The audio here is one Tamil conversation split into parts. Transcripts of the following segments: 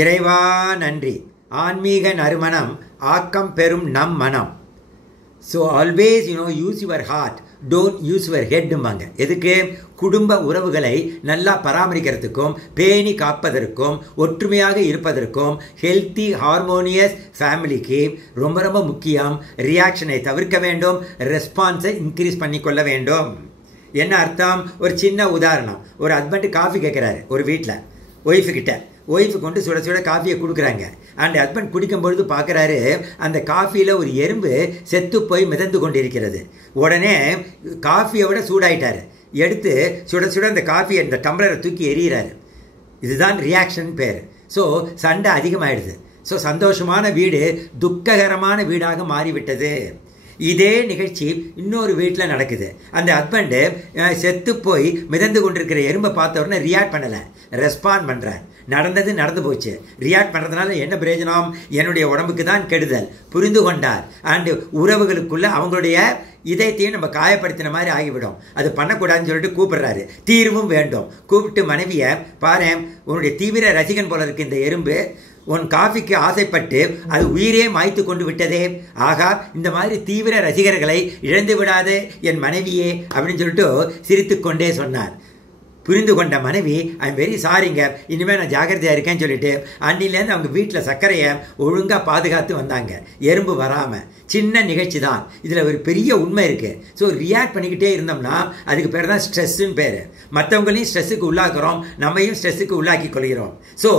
இறைவா நன்றி. ஆன்மீக நறுமணம் ஆக்கம் பெறும் நம் மனம். So always use your heart, don't use your ஹெட்பாங்க. எதுக்கு? குடும்ப உறவுகளை நல்லா பராமரிக்கிறதுக்கும் பேணி காப்பதற்கும் ஒற்றுமையாக இருப்பதற்கும் ஹெல்த்தி ஹார்மோனியஸ் ஃபேமிலிக்கு ரொம்ப ரொம்ப முக்கியம். ரியாக்ஷனை தவிர்க்க வேண்டும், ரெஸ்பான்ஸை இன்க்ரீஸ் பண்ணிக்கொள்ள வேண்டும். என்ன அர்த்தம்? ஒரு சின்ன உதாரணம். ஒரு ஹஸ்பண்ட் காஃபி கேட்குறாரு ஒரு வீட்டில் ஒய்ஃபுக்கிட்ட. ஒய்ஃபு கொண்டு சுட சுட காஃபியை கொடுக்குறாங்க. அந்த ஹஸ்பண்ட் குடிக்கும்பொழுது பார்க்குறாரு, அந்த காஃபியில் ஒரு எறும்பு செத்து போய் மிதந்து கொண்டு இருக்கிறது. உடனே காஃபியை விட சூடாயிட்டார். எடுத்து சுட சுட அந்த காஃபியை அந்த டம்ளரை தூக்கி எறிகிறாரு. இதுதான் ரியாக்ஷன் பேர். ஸோ சண்டை அதிகமாகிடுது. ஸோ சந்தோஷமான வீடு துக்ககரமான வீடாக மாறிவிட்டது. இதே நிகழ்ச்சி இன்னொரு வீட்டில் நடக்குது. அந்த ஹஸ்பண்டு செத்து போய் மிதந்து கொண்டிருக்கிற எறும்பை பார்த்த உடனே ரியாக்ட் பண்ணலை, ரெஸ்பாண்ட் பண்ணுறார். நடந்தது நடந்து போச்சு. ரியாக்ட் பண்ணுறதுனால என்ன பிரயோஜனம்? என்னுடைய உடம்புக்கு தான் கெடுதல். புரிந்து கொண்டார். அண்டு உறவுகளுக்குள்ள அவங்களுடைய இதயத்தையும் நம்ம காயப்படுத்தின மாதிரி ஆகிவிடும். அது பண்ணக்கூடாதுன்னு சொல்லிட்டு கூப்பிடுறாரு. தீர்வும் வேண்டும். கூப்பிட்டு மனைவியை, பாரு உன்னுடைய தீவிர ரசிகன் போல இருக்கு இந்த எறும்பு, உன் காஃபிக்கு ஆசைப்பட்டு அது உயிரே மாய்த்து கொண்டு விட்டதே. ஆகா, இந்த மாதிரி தீவிர ரசிகர்களை இழந்து விடாதே என் மனைவியே அப்படின்னு சொல்லிட்டு சிரித்து கொண்டே சொன்னார். புரிந்து கொண்ட மனைவி, ஐம் வெரி சாரிங்க, இனிமேல் நான் ஜாக்கிரதையாக இருக்கேன்னு சொல்லிட்டு அன்னிலேருந்து அவங்க வீட்டில் சர்க்கரையை ஒழுங்காக பாதுகாத்து வந்தாங்க, எறும்பு வராமல். சின்ன நிகழ்ச்சி தான், இதில் ஒரு பெரிய உண்மை இருக்குது. ஸோ ரியாக்ட் பண்ணிக்கிட்டே இருந்தோம்னா அதுக்கு பேர் தான் ஸ்ட்ரெஸ்ஸுன்னு பேர். மற்றவங்களையும் ஸ்ட்ரெஸ்ஸுக்கு உள்ளாக்குறோம், நம்மையும் ஸ்ட்ரெஸ்ஸுக்கு உள்ளாக்கி கொள்கிறோம். ஸோ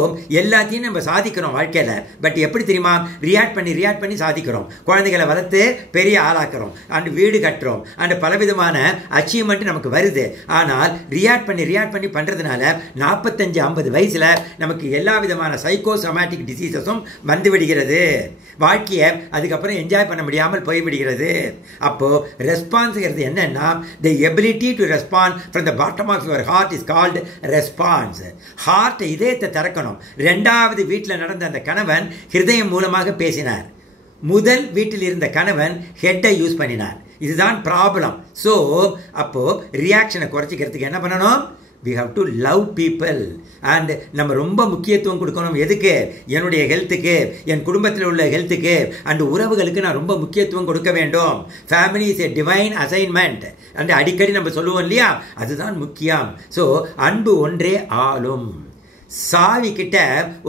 எல்லாத்தையும் நம்ம சாதிக்கிறோம் வாழ்க்கையில். பட் எப்படி தெரியுமா? ரியாக்ட் பண்ணி சாதிக்கிறோம். குழந்தைகளை வளர்த்து பெரிய ஆளாக்குறோம், அண்ட் வீடு கட்டுறோம், அண்ட் பலவிதமான அச்சீவ்மெண்ட் நமக்கு வருது. ஆனால் ரியாக்ட் பண்ணி பண்ணுறதுனால 45-50 வயசில் நமக்கு எல்லா விதமான சைக்கோசோமேட்டிக் டிசீசஸும் வந்து விடுகிறது. வாழ்க்கையை அதுக்கப்புறம் என்ஜாய் பண்ண முடியாமல் போய்விடுகிறது. அப்போ ரெஸ்பான்ஸ்ங்கிறது என்னன்னா, the ability to respond from the bottom of your heart is called response. Heart இதயத்தை திறக்கணும். 2வது வீட்டில் நடந்த அந்த கணவன் ஹிருதயம் மூலமாக பேசினார். முதல் வீட்டில் இருந்த கணவன் ஹெட்டை யூஸ் பண்ணினார். இதுதான் ப்ராப்ளம். ஸோ அப்போ ரியாக்ஷனை குறைச்சிக்கிறதுக்கு என்ன பண்ணணும்? we have to love people. and நம்ம ரொம்ப முக்கியத்துவம் கொடுக்கணும். எதுக்கு? என்னுடைய ஹெல்த்துக்கு, என் குடும்பத்தில் உள்ள ஹெல்த்துக்கு அண்ட் உறவுகளுக்கு நான் ரொம்ப முக்கியத்துவம் கொடுக்க வேண்டும். Family is a divine assignment and அடிக்கடி நம்ம சொல்லுவோம் இல்லையா, அதுதான் முக்கியம். ஸோ அன்பு ஒன்றே ஆளும். சாவி கிட்ட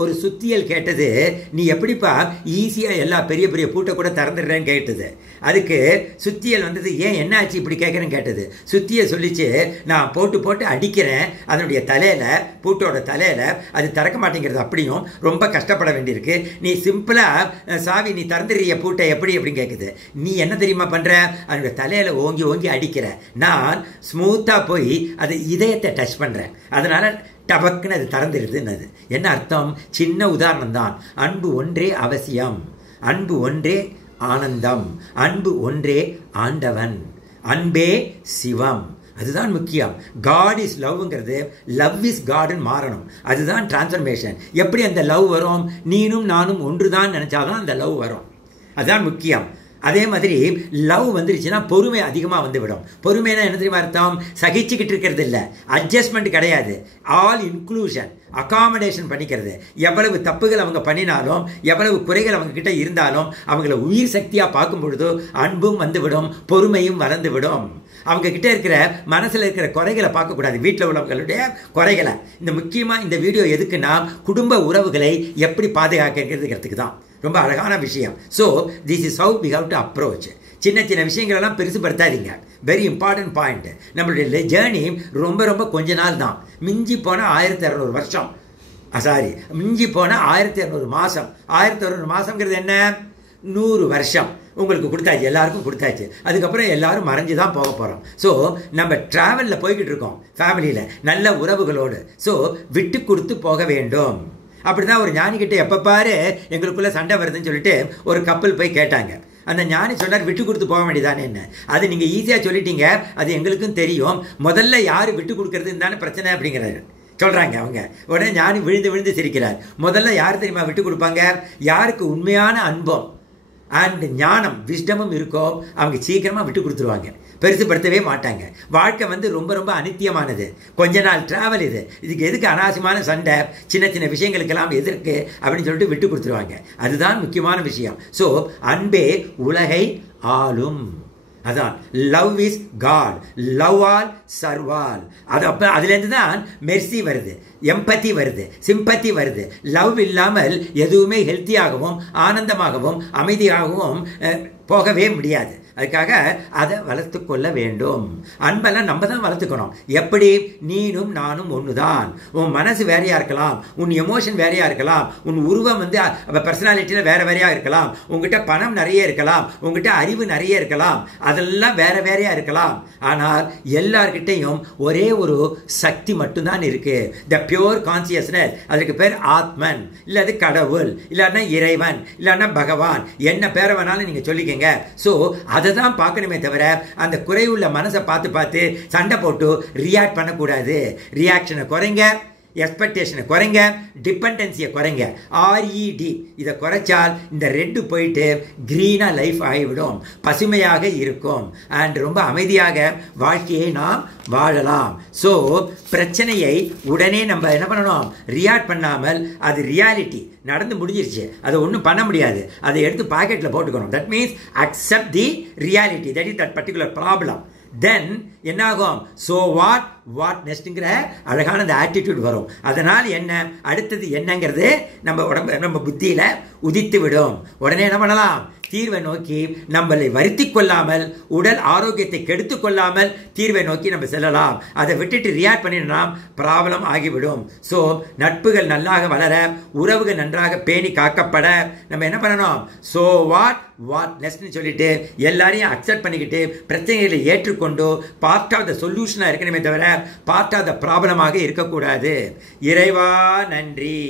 ஒரு சுத்தியல் கேட்டது, நீ எப்படிப்பா ஈஸியாக எல்லா பெரிய பெரிய பூட்டை கூட திறந்துடுறேன்னு கேட்டது. அதுக்கு சுத்தியல் வந்தது, ஏன் என்ன ஆச்சு இப்படி கேட்குறேன்னு கேட்டது. சுத்தியல் சொல்லிச்சு, நான் போட்டு அடிக்கிறேன் அதனுடைய தலையில், பூட்டோட தலையில், அது திறக்க மாட்டேங்கிறது. அப்படியும் ரொம்ப கஷ்டப்பட வேண்டியிருக்கு. நீ சிம்பிளாக சாவி நீ திறந்துடுறிய பூட்டை எப்படி அப்படின்னு கேட்குது. நீ என்ன தெரியுமா பண்ணுற? அதனுடைய தலையில் ஓங்கி அடிக்கிற. நான் ஸ்மூத்தாக போய் அது இதயத்தை டச் பண்ணுறேன். அதனால் டபக்குன்னு அது திறந்துடுதுன்னு. என்ன அர்த்தம்? சின்ன உதாரணம் தான். அன்பு ஒன்றே அவசியம், அன்பு ஒன்றே ஆனந்தம், அன்பு ஒன்றே ஆண்டவன், அன்பே சிவம். அதுதான் முக்கியம். காட் இஸ் லவ்ங்கிறது லவ் இஸ் காட்னு மாறணும். அதுதான் டிரான்ஸ்ஃபர்மேஷன். எப்படி அந்த லவ் வரும்? நீனும் நானும் ஒன்று தான் நினச்சாதான் அந்த லவ் வரும். அதுதான் முக்கியம். அதே மாதிரி லவ் வந்துருச்சுன்னா பொறுமை அதிகமாக வந்துவிடும். பொறுமைனா என்ன தெரியுமா அர்த்தம்? சகிச்சுக்கிட்டு இருக்கிறது இல்லை, அட்ஜஸ்ட்மெண்ட் கிடையாது, ஆல் இன்க்ளூஷன், அகாமடேஷன் பண்ணிக்கிறது. எவ்வளவு தப்புகள் அவங்க பண்ணினாலும், எவ்வளவு குறைகள் அவங்க கிட்ட இருந்தாலும் அவங்கள உயிர் சக்தியாக பார்க்கும் பொழுது அன்பும் வந்துவிடும், பொறுமையும் வளர்ந்துவிடும். அவங்க கிட்ட இருக்கிற மனசில் இருக்கிற குறைகளை பார்க்கக்கூடாது, வீட்டில் உள்ளவங்களுடைய குறைகளை. இந்த முக்கியமாக இந்த வீடியோ எதுக்குன்னா, குடும்ப உறவுகளை எப்படி பாதுகாக்கிறதுக்கு தான். ரொம்ப அழகான விஷயம். So this is how we have to approach. சின்ன சின்ன விஷயங்களெல்லாம் பெருசுப்படுத்தாதீங்க. Very important point. நம்மளுடைய ஜேர்னி ரொம்ப ரொம்ப கொஞ்ச நாள் தான். மிஞ்சி போனால் 1600 வருஷம், மிஞ்சி போனால் 1200 மாதம். 1200 மாதங்கிறது என்ன? 100 வருஷம் உங்களுக்கு கொடுத்தாச்சு, எல்லாருக்கும் கொடுத்தாச்சு. அதுக்கப்புறம் எல்லாரும் மறைஞ்சு தான் போக போகிறோம். ஸோ நம்ம ட்ராவலில் போய்கிட்டு இருக்கோம் ஃபேமிலியில் நல்ல உறவுகளோடு. ஸோ விட்டு கொடுத்து போக வேண்டும். அப்படிதான் ஒரு ஞானிக்கிட்ட எப்போ பாரு எங்களுக்குள்ளே சண்டை வருதுன்னு சொல்லிட்டு ஒரு கப்பல் போய் கேட்டாங்க. அந்த ஞானி சொன்னார், விட்டு கொடுத்து போக வேண்டியதானே என்ன? அது நீங்கள் ஈஸியாக சொல்லிட்டீங்க, அது எங்களுக்கும் தெரியும். முதல்ல யார் விட்டு கொடுக்கறதுன்னு தானே பிரச்சனை அப்படிங்கிறாரு சொல்கிறாங்க அவங்க. உடனே ஞானி விழுந்து சிரிக்கிறார். முதல்ல யார் தெரியுமா விட்டு கொடுப்பாங்க? யாருக்கு உண்மையான அன்பம், அண்ட் ஞானம் விஸ்டமும் இருக்கும், அவங்க சீக்கிரமாக விட்டு கொடுத்துருவாங்க, பெருசுப்படுத்தவே மாட்டாங்க. வாழ்க்கை வந்து ரொம்ப ரொம்ப அனித்தியமானது, கொஞ்ச நாள் டிராவல் இது, இதுக்கு எதுக்கு அனாவசியமான சண்டை, சின்ன சின்ன விஷயங்களுக்கெல்லாம் எதிர்க்கு அப்படின்னு சொல்லிட்டு விட்டு கொடுத்துருவாங்க. அதுதான் முக்கியமான விஷயம். ஸோ அன்பே உலகை ஆளும். அதான் love is God, love all serve all. அது அப்போ அதுலேருந்து தான் மெர்சி வருது, எம்பத்தி வருது, சிம்பத்தி வருது. லவ் இல்லாமல் எதுவுமே ஹெல்த்தியாகவும் ஆனந்தமாகவும் அமைதியாகவும் போகவே முடியாது. அதுக்காக அதை வளர்த்து கொள்ள வேண்டும். அன்பெல்லாம் நம்ம தான் வளர்த்துக்கணும். எப்படி? நீனும் நானும் ஒன்று தான். உன் மனசு வேறையாக இருக்கலாம், உன் எமோஷன் வேறையாக இருக்கலாம், உன் உருவம் வந்து பர்சனாலிட்டியில் வேற வேறையாக இருக்கலாம், உங்ககிட்ட பணம் நிறைய இருக்கலாம், உங்ககிட்ட அறிவு நிறைய இருக்கலாம், அதெல்லாம் வேற வேறையாக இருக்கலாம். ஆனால் எல்லார்கிட்டையும் ஒரே ஒரு சக்தி மட்டும்தான் இருக்கு, த பியூர் கான்சியஸ்னஸ். அதுக்கு பேர் ஆத்மன், இல்லை அது கடவுள், இல்லைன்னா இறைவன், இல்லைன்னா பகவான், என்ன பேரை வேணாலும் நீங்கள் சொல்லிக்கங்க. ஸோ அதை தான் பார்க்கணுமே தவிர அந்த குறைவுள்ள மனசை பார்த்து சண்டை போட்டு ரியாக்ட் பண்ணக்கூடாது. ரியாக்ஷனை குறைங்க, எக்ஸ்பெக்டேஷனை குறைங்க, டிபெண்டன்சியை குறைங்க. RED இதை குறைச்சால் இந்த ரெட்டு போயிட்டு கிரீனாக லைஃப் ஆகிவிடும், பசுமையாக இருக்கும், அண்ட் ரொம்ப அமைதியாக வாழ்க்கையை நாம் வாழலாம். ஸோ பிரச்சனையை உடனே நம்ம என்ன பண்ணணும்? ரியாக்ட் பண்ணாமல், அது ரியாலிட்டி நடந்து முடிஞ்சிருச்சு, அதை ஒன்றும் பண்ண முடியாது, அதை எடுத்து பாக்கெட்டில் போட்டுக்கணும். That means accept the reality, that is that particular problem. Then என்ன ஆகும்? ஸோ வாட் நெக்ஸ்ட்ங்கிற அழகான அந்த ஆட்டிடியூட் வரும். அதனால் என்ன அடுத்தது என்னங்கிறது நம்ம புத்தியில் உதித்து விடும். உடனே என்ன பண்ணலாம்? தீர்வை நோக்கி நம்மளை வருத்தி கொள்ளாமல், உடல் ஆரோக்கியத்தை கெடுத்து கொள்ளாமல் தீர்வை நோக்கி நம்ம செல்லலாம். அதை விட்டுட்டு ரியாக்ட் பண்ணினா ப்ராப்ளம் ஆகிவிடும். ஸோ நட்புகள் நல்லாக வளர, உறவுகள் நன்றாக பேணி காக்கப்பட நம்ம என்ன பண்ணணும்? ஸோ வாட் நெக்ஸ்ட்னு சொல்லிட்டு எல்லாரையும் அக்செப்ட் பண்ணிக்கிட்டு பிரச்சனைகளை ஏற்றுக்கொண்டு பார்ட் ஆஃப் த சொல்யூஷனாக இருக்கணுமே தவிர பார்ட் ஆஃப் த ப்ராப்ளமாக இருக்கக்கூடாது. இறைவா நன்றி.